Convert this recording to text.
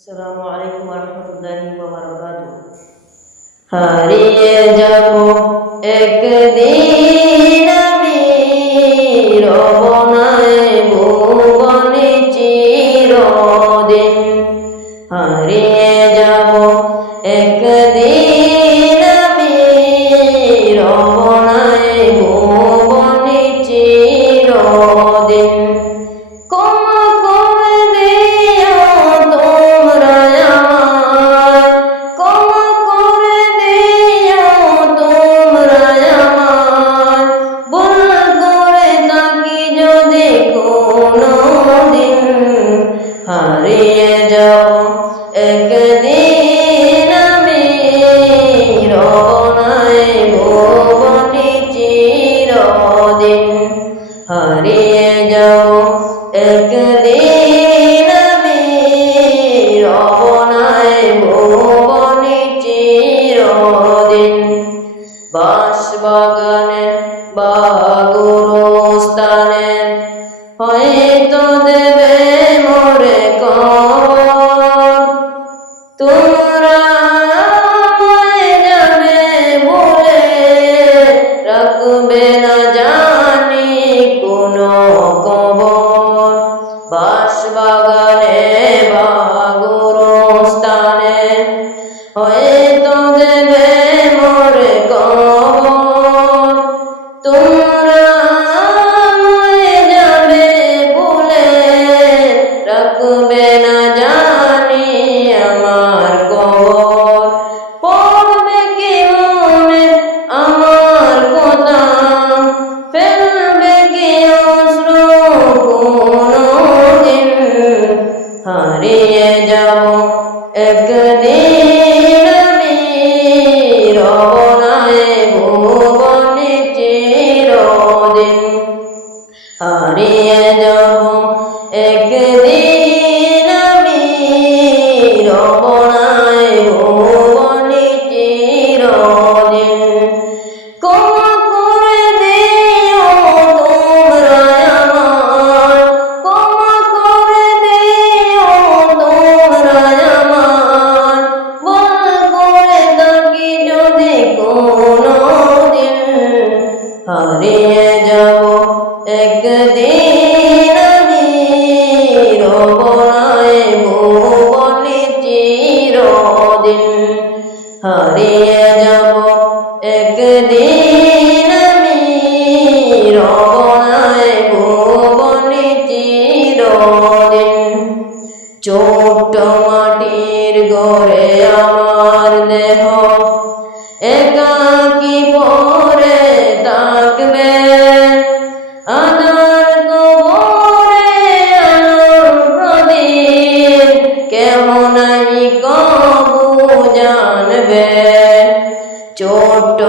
আসসালামু আলাইকুম ওয়া রাহমাতুল্লাহি ওয়া বারাকাতুহু। হারিয়ে যাব একদিন আমি, রব নাই ভুবনে চিরদিন। হারিয়ে যাব একদিন আমি, রব নাই ভুবনে চিরদিন। হারিয়ে যাব একদিন আমি, রব নাই ভুবনে চিরদিন। হারিয়ে যাব একদিন আমি, রব নাই ভুবনে চিরদিন। বাঁশবাগানে বা গুরুস্থানে হয়তো দেবে মোরে কবর। তোমরা আমায় যাবে বলে রাখবে না জানি কোনো খবর। বাঁশবাগানে বা গুরুস্থানে হয়তো দেবে মোরে কবর। তোমরা রাখবে না জানি আমার খবর। পড়বে কি মনে আমার কথা, ফেলবে কি অশ্রু কোনদিন। হারিয়ে যাব একদিন আমি, রব নাই ভুবনে চিরদিন। হারিয়ে যাব একদিন আমি, রব নাই ভুবনে চিরদিন। ক্ষমা করে দিও তোমরা আমায়, ক্ষমা করে দিও তোমরা আমায়। ভুল করে থাকি যদি কোনদিন, হারিয়ে যাব একদিন আমি, রব নাই ভুবনে চিরদিন। হারিয়ে যাব একদিন আমি, রব নাই ভুবনে চিরদিন। ছোট্ট মাটির ঘরে আমার দেহ একাকী পড়ে থাকবে। আধার কবরে আলোর প্রদীপ কেমন আমি কবু জানবে। ছোট্ট